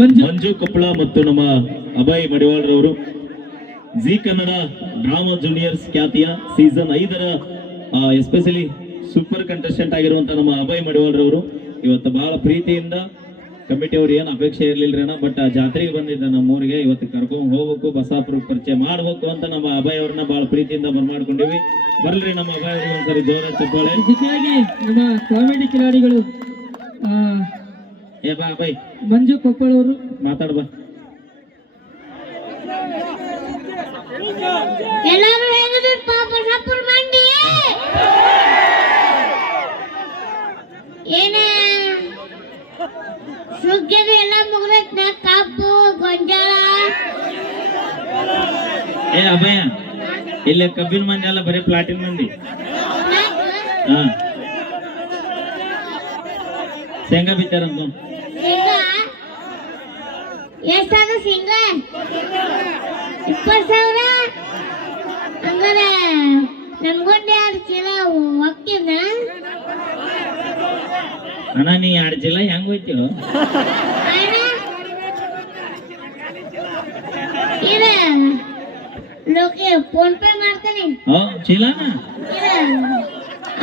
ಮಂಜು ಕೊಪ್ಪಳ ಮತ್ತು ನಮ್ಮ ಅಭಯ್ ಮಡಿವಾಳ್ರವರು ಜಿ ಕನ್ನಡ ಡ್ರಾಮಾ ಜೂನಿಯರ್ಸ್ ಖ್ಯಾತಿಯ ಸೀಸನ್ 5ರ ಎಸ್ಪೆಷಲಿ ಸೂಪರ್ ಕಂಟೆಸ್ಟೆಂಟ್ ಆಗಿರುವಂತ ನಮ್ಮ ಅಭಯ್ ಮಡಿವಾಳ್ರವರು ಇವತ್ತು ಬಹಳ ಪ್ರೀತಿಯಿಂದ ಕಮಿಟಿ ಅವ್ರು ಏನು ಅಪೇಕ್ಷೆ ಇರ್ಲಿಲ್ರಿ ಅಣ್ಣ, ಬಟ್ ಜಾತ್ರೆಗೆ ಬಂದಿದ್ದ ನಮ್ಮ ಊರಿಗೆ ಇವತ್ತು ಕರ್ಕೊಂಡ್ ಹೋಗ್ಬೇಕು, ಬಸಾಪುರ ಪರಿಚಯ ಮಾಡ್ಬೇಕು ಅಂತ ನಮ್ಮ ಅಭಯ್ ಅವ್ರನ್ನ ಬಹಳ ಪ್ರೀತಿಯಿಂದ ಬರ್ಮಾಡ್ಕೊಂಡಿವಿ. ಬರ್ರಿ ನಮ್ಮ ಅಭಯ್ ಅವ್ರಿಗೆ ಒಂದ್ಸರಿ ಜೋರ ಚಪ್ಪಾಳೆ. ಜೊತೆಯಾಗಿ ನಮ್ಮ ಕಾಮಿಡಿ ಕಿಲಾಡಿಗಳು ಏ ಬಾ ಅಭಯ್, ಮಂಜು ಕೊಪ್ಪಳ ಅವರು ಮಾತಾಡ್ ಬಾ. ಎಲ್ಲರೂ ಹೇಳಿದ್ರು ಪಾಪ ಸಪುರ ಮಂಡಿ ಏನ ಸುಗ್ಗಿದು ಎಲ್ಲ ಮುಗ್ದೈತ್ ನಾ ಕಬ್ಬು ಗೊಂಜಾಳ. ಏ ಅಭಯ, ಇಲ್ಲೇ ಕಬ್ಬಿನ ಮಂದಿ ಅಲ್ಲ, ಬರೀ ಪ್ಲಾಟಿನ ಮಂದಿ. ಹಾ, ಶೇಂಗಾ ಬಿತ್ತಾರಂತ. ಎಷ್ಟಾದ ಶೇಂಗಾ? 20,000. ಹಂಗಾರೆ ನಮ್ಗೊಂದು 2 ಚೀಲ ಹೋಗ್ತೀನ. ಅಣ್ಣ ನೀ 2 ಚೀಲ ಹೆಂಗ್ ಹೋಯ್ತಿರೋ? ಲೋಕೆ ಫೋನ್ ಪೇ ಮಾಡ್ತಾನೆ. ಚೀಲನ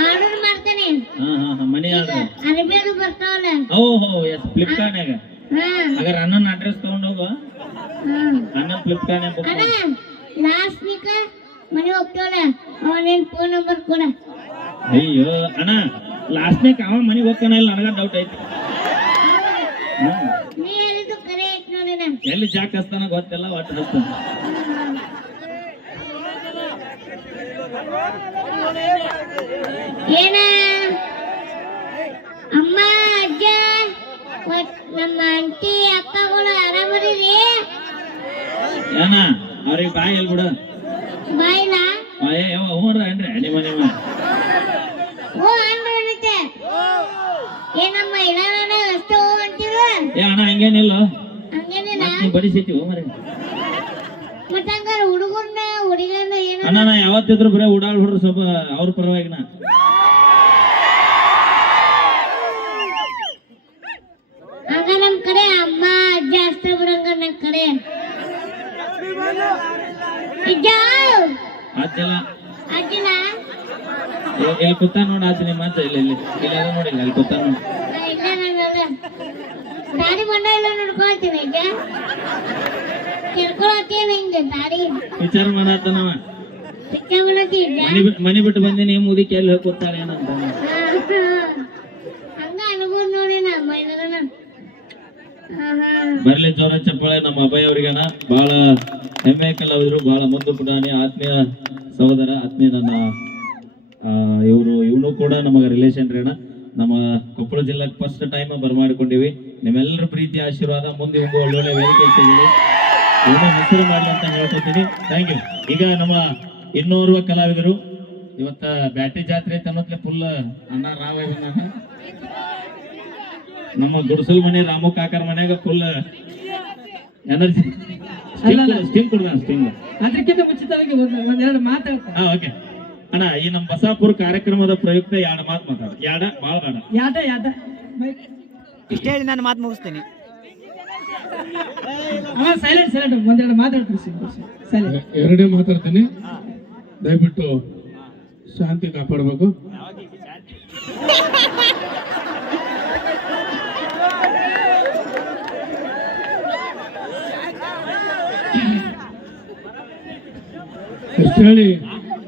ಆರ್ಡರ್ ಮಾಡ್ತಾನೆ. ಮನಿ ಆರ್ಡರ್ ಅರಬಿಯರು ಬರ್ತಾವಲ್ಲ. ಓಹೋ ಎಸ್, ಫ್ಲಿಪ್ಕಾರ್ಟ್ ನಾಗ. ಅಗರ ಅಣ್ಣನ ಅಡ್ರೆಸ್ ತಗೊಂಡ್ ಹೋಗು. ಅಣ್ಣ ಫ್ಲಿಪ್ಕಾರ್ಟ್ ನಾಗ ಬುಕ್ ಮಾಡು. ಲಾಸ್ಟ್ ವೀಕ್ ಮನೆ ಹೋಗ್ತಾವಲ್ಲ, ಅವನೇನ್ ಫೋನ್ ನಂಬರ್ ಕೊಡ. ಅಯ್ಯೋ ಅಣ್ಣ, ಲಾಸ್ಟ್ ನೇಕ್ ಅವ ಮನಿಗೆ ಹೋಗ್ತಾನ ಇಲ್ಲ, ನನಗ ಡೌಟ್ ಐತಿ. ನೀ ಹೇಳಿದ್ದು ಕರೆ ಐತಿ ನೋಡಿ. ನಾ ಎಲ್ಲಿ ಜಾಕ್ ಹಸ್ತಾನ ಗೊತ್ತಿಲ್ಲ, ಒಟ್ಟು ಹಸ್ತಾನ. ಏನ ಅಮ್ಮ ಅಜ್ಜ ನಮ್ಮ ಆಂಟಿ ಅಕ್ಕಗಳು ಆರಾಮದಿರಿ? ಏನ ಅವ್ರಿಗೆ ಬಾಯ್ ಎಲ್ ಬಿಡು. ಬಾಯಿಲ್ಲ ಹ್ಞೂನ್ರ ಏನ್ರಿ ನಿಮ್ಮ ನಿಮ್ಮ ಓ ಅನ್ಬರುತ್ತೆ. ಏನಮ್ಮ ಇಡೋಣ ಅಷ್ಟು ಅಂತೀರ? ಏ ಅಣ್ಣ ಹಂಗೇನಿಲ್ಲ, ಹಂಗೇನಿಲ್ಲ. ಬಡಿಸಿಟ್ಟಿವು ಮರಿ. ಮತ್ತೆ ಹಂಗಾರೆ ಹುಡುಗರ್ನ ಹುಡುಗನ ಏನ? ಅಣ್ಣ ನಾ ಯಾವತ್ತಿದ್ರು ಬರೀ ಉಡಾಳ್ ಹುಡ್ರು ಸ್ವಲ್ಪ ಅವ್ರ ಪರವಾಗಿ ನಾ. ಹಂಗ ನಮ್ ಕಡೆ ಅಮ್ಮ ಅಜ್ಜ ಅಷ್ಟೇ ಬಿಡಂಗ ನಮ್ ಕಡೆ ಅಜ್ಜಲ್ಲ ಅಜ್ಜಿಲ್ಲ. ಇಲ್ಲಿ ಕೂತ ನೋಡ ಆಚೆ ನಿಮ್ಮ ಅಜ್ಜ. ಇಲ್ಲಿ ಇಲ್ಲಿ ಇಲ್ಲಿ ಅದ ನೋಡಿಲ್ಲ, ಅಲ್ಲಿ ಕೂತ ನೋಡಿ. ಇಲ್ಲ ನಾನಲ್ಲ ದಾಡಿ ಬಣ್ಣ ಎಲ್ಲ ನೋಡ್ಕೊಳ್ತೀನಿ. ಅಜ್ಜ ತಿಳ್ಕೊಳತ್ತೇನ ಹಿಂಗೆ ದಾಡಿ ವಿಚಾರ ಮಾಡತ್ತನವ. ಪಿಚ್ಚ ಮಾಡತ್ತಿ ಮನಿ ಬಿಟ್ಟು ಬಂದಿನಿ, ಮುದಿಕೆ ಎಲ್ಲಿ ಹೋಗಿ ಕೂತಾಳೆ ಏನಂತ. ಹಂಗ ಅನುಭವ ನೋಡಿ ನಾ ಮೈನಗನ. ಬರ್ಲಿ ಜೋರ ಚಪ್ಪಾಳೆ ನಮ್ಮ ಅಭಯ್ ಅವ್ರಿಗನ. ಬಹಳ ಹೆಮ್ಮೆ ಕಲಾವಿದರು, ಬಹಳ ಮುಂದೆ ಪುಟಾಣಿ, ಆತ್ಮೀಯ ಸಹೋದರ, ಆತ್ಮೀಯ ನನ್ನ ಇವನು ಕೂಡ ನಮಗ ರಿಲೇಷನ್ ರೀ ಅಣ್ಣ. ನಮ್ಮ ಕೊಪ್ಪಳ ಜಿಲ್ಲೆಗೆ ಫಸ್ಟ್ ಟೈಮ್ ಬರ್ಮಾಡಿಕೊಂಡಿವಿ. ನಿಮ್ಮೆಲ್ಲರ ಪ್ರೀತಿ ಆಶೀರ್ವಾದ ಮುಂದೆ ಹೋಗುವ ಒಳ್ಳೊಳ್ಳೆ ವೇದಿಕೆ ಸಿಗಲಿ, ಇವನು ಹೆಸರು ಮಾಡಲಿ ಅಂತ ಹೇಳ್ಕೊತೀನಿ. Thank you. ಈಗ ನಮ್ಮ ಇನ್ನೋರ್ವ ಕಲಾವಿದರು ಇವತ್ತ ಬ್ಯಾಟಿ ಜಾತ್ರೆ ತನ್ನತ್ಲೆ ಫುಲ್ ಅಣ್ಣ ರಾವ್ ನಮ್ಮ ಗುಡ್ಸಲ್ ಮನೆ ರಾಮು ಕಾಕರ್ ಮನ್ಯಾಗ ಫುಲ್ ಎನರ್ಜಿ. ಸ್ಟಿಂಗ್ ಕೊಡ್ದ ಸ್ಟಿಂಗ್. ಅದಕ್ಕಿಂತ ಮುಂಚಿತವಾಗಿ ಒಂದೆರಡು ಮಾತಾಡ್ತಾರೆ. ಓಕೆ ಅಣ್ಣ, ಈ ನಮ್ಮ ಬಸಾಪುರ ಕಾರ್ಯಕ್ರಮದ ಪ್ರಯುಕ್ತ 2 ಮಾತು ಮಾತಾಡ. ಭಾಳ ಬೇಡ. ಯಾಡ ಇಷ್ಟ ಹೇಳಿ ನಾನು ಮಾತು ಮುಗಿಸ್ತೀನಿ. ಸೈಲೆಂಟ್ ಒಂದೆರಡು ಮಾತಾಡ್ತೀವಿ. ಸೈಲೆಂಟ್ 2 ಮಾತಾಡ್ತೀನಿ. ದಯವಿಟ್ಟು ಶಾಂತಿ ಕಾಪಾಡಬೇಕು. ಎಷ್ಟು ಹೇಳಿ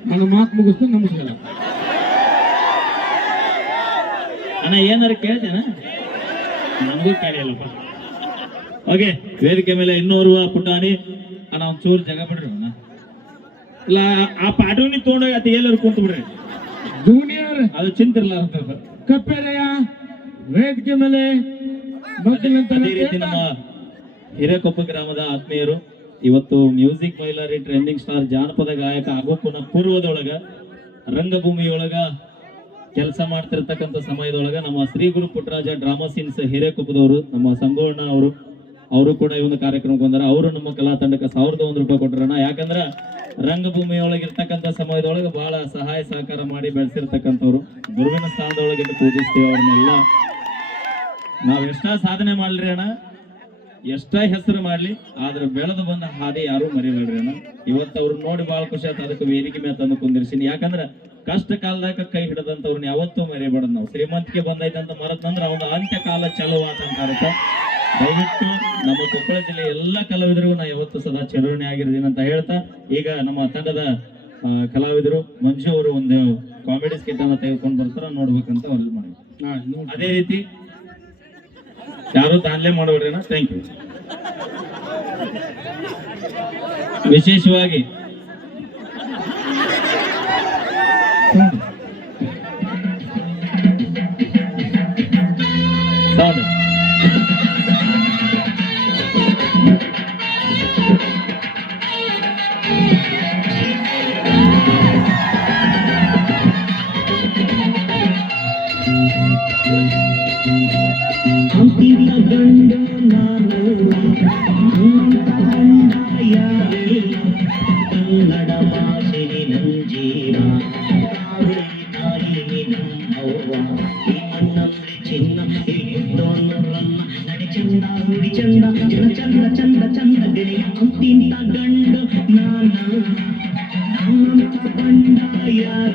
ನಾನು ಮಾತು ಮುಗಿಸ್ತೀನಿ. ನಮಸ್ಕಾರ ಅಣ್ಣ. ಏನಾರು ಕೇಳ್ತೇನ? ನಮಗೂ ಕೇಳಿಲ್ಲಪ್ಪ. ಓಕೆ, ವೇದಿಕೆ ಮೇಲೆ ಇನ್ನೋರ್ವ ಪುಟಾಣಿ ಅಣ್ಣ. ಒಂಚೂರು ಜಾಗ ಬಿಡ್ರಿ ಅಣ್ಣ. ಇಲ್ಲ ಆ ಪಾಠವನ್ನ ತೊಗೊಂಡೋಗಿ ಅತಿ ಎಲ್ಲರೂ ಕುಂತು ಬಿಡ್ರಿ. ಜೂನಿಯರ್ ಅದು ಚಿಂತಿರ್ಲ ಅಂತ ಕಪ್ಪೆರೆಯ ವೇದಿಕೆ ಮೇಲೆ ಅದೇ ರೀತಿ ನಮ್ಮ ಹಿರೇಕೊಪ್ಪ ಗ್ರಾಮದ ಆತ್ಮೀಯರು ಇವತ್ತು ಮ್ಯೂಸಿಕ್ ಬೈಲಾರಿ ಟ್ರೆಂಡಿಂಗ್ ಸ್ಟಾರ್ ಜಾನಪದ ಗಾಯಕ ಆಗೋಕುನ ಪೂರ್ವದೊಳಗ ರಂಗಭೂಮಿಯೊಳಗ ಕೆಲಸ ಮಾಡ್ತಿರ್ತಕ್ಕಂಥ ಸಮಯದೊಳಗ ನಮ್ಮ ಶ್ರೀ ಗುರು ಪುಟ್ಟರಾಜ ಡ್ರಾಮಾ ಸೀನ್ಸ್ ಹಿರೇಕೊಪ್ಪದವರು ನಮ್ಮ ಸಂಗೋಣ ಅವರು ಕೂಡ ಈ ಒಂದು ಕಾರ್ಯಕ್ರಮಕ್ಕೆ ಬಂದಾರ. ಅವರು ನಮ್ಮ ಕಲಾ ತಂಡಕ್ಕೆ 1,001 ರೂಪಾಯಿ ಕೊಟ್ಟರಣ್ಣ. ಯಾಕಂದ್ರ ರಂಗಭೂಮಿಯೊಳಗಿರ್ತಕ್ಕಂಥ ಸಮಯದೊಳಗೆ ಬಹಳ ಸಹಾಯ ಸಹಕಾರ ಮಾಡಿ ಬೆಳೆಸಿರ್ತಕ್ಕಂಥವ್ರು. ಗುರುವಿನ ಸ್ಥಾನದೊಳಗಿಟ್ಟು ಪೂಜಿಸ್ತೀವಿ ಅವ್ರನ್ನೆಲ್ಲ. ನಾವ್ ಎಷ್ಟ ಸಾಧನೆ ಮಾಡ್ಲಿ ಅಣ್ಣ, ಎಷ್ಟ ಹೆಸರು ಮಾಡ್ಲಿ ಆದ್ರೆ ಬೆಳೆದು ಬಂದ ಹಾದಿ ಯಾರು ಮರಿಬೇಡ್ರಿ ಅಣ್ಣ. ಇವತ್ತು ಅವ್ರನ್ನ ನೋಡಿ ಬಹಳ ಖುಷಿ ಆಯ್ತು. ಅದಕ್ಕೆ ವೇದಿಕೆ ಮೇಲೆ ತಂದು ಕುಂದಿರ್ಸಿನಿ. ಯಾಕಂದ್ರ ಕಷ್ಟ ಕಾಲದಾಗ ಕೈ ಹಿಡದಂತವ್ರನ್ನ ಯಾವತ್ತೂ ಮರಿಬೇಡ ನಾವು. ಶ್ರೀಮಂತಿಕೆ ಬಂದೈತಂತ ಮರತ್ನಂದ್ರ ಅವನ ಅಂತ್ಯಕಾಲ ಚಲೋ ಆತಂತ. ದಯವಿಟ್ಟು ನಮ್ಮ ಕೊಪ್ಪಳ ಜಿಲ್ಲೆ ಎಲ್ಲ ಕಲಾವಿದರಿಗೂ ನಾ ಯಾವತ್ತು ಸದಾ ಚಿರಋಣಿ ಆಗಿರ್ತೀನಿ ಅಂತ ಹೇಳ್ತಾ, ಈಗ ನಮ್ಮ ತಂಡದ ಕಲಾವಿದರು ಮಂಜು ಅವರು ಒಂದು ಕಾಮಿಡಿ ಸ್ಕಿಟ್ ಅನ್ನ ತೆಗೆದುಕೊಂಡು ಬರ್ತಾರ, ನೋಡ್ಬೇಕಂತ ಅವ್ರಲ್ಲಿ ಮಾಡಿ. ಅದೇ ರೀತಿ ಯಾರು ದಾನ್ಲೆ ಮಾಡೋಡ್ರಿ. Thank you. ವಿಶೇಷವಾಗಿ ಕನ್ನಡ ಭಾಷೆನಿ ನಂಜೀವ ತಾಯಿ ನಮ್ಮವ್ವ ಈ ಮಣ್ಣಲ್ಲಿ ಚಿನ್ನ ಹಿಡಿದೋನರನ್ನ ನಡೆ ಚಂದ ಹುಡಿ ಚಂದ ಚಂದ ಚಂದ ಚಂದ ಚಂದ ಗೆಳೆಯ ಅಂತಿಂತ ಗಂಡು ನಾನ ನಮ್ಮಂತ ಗಂಡ ಯಾರ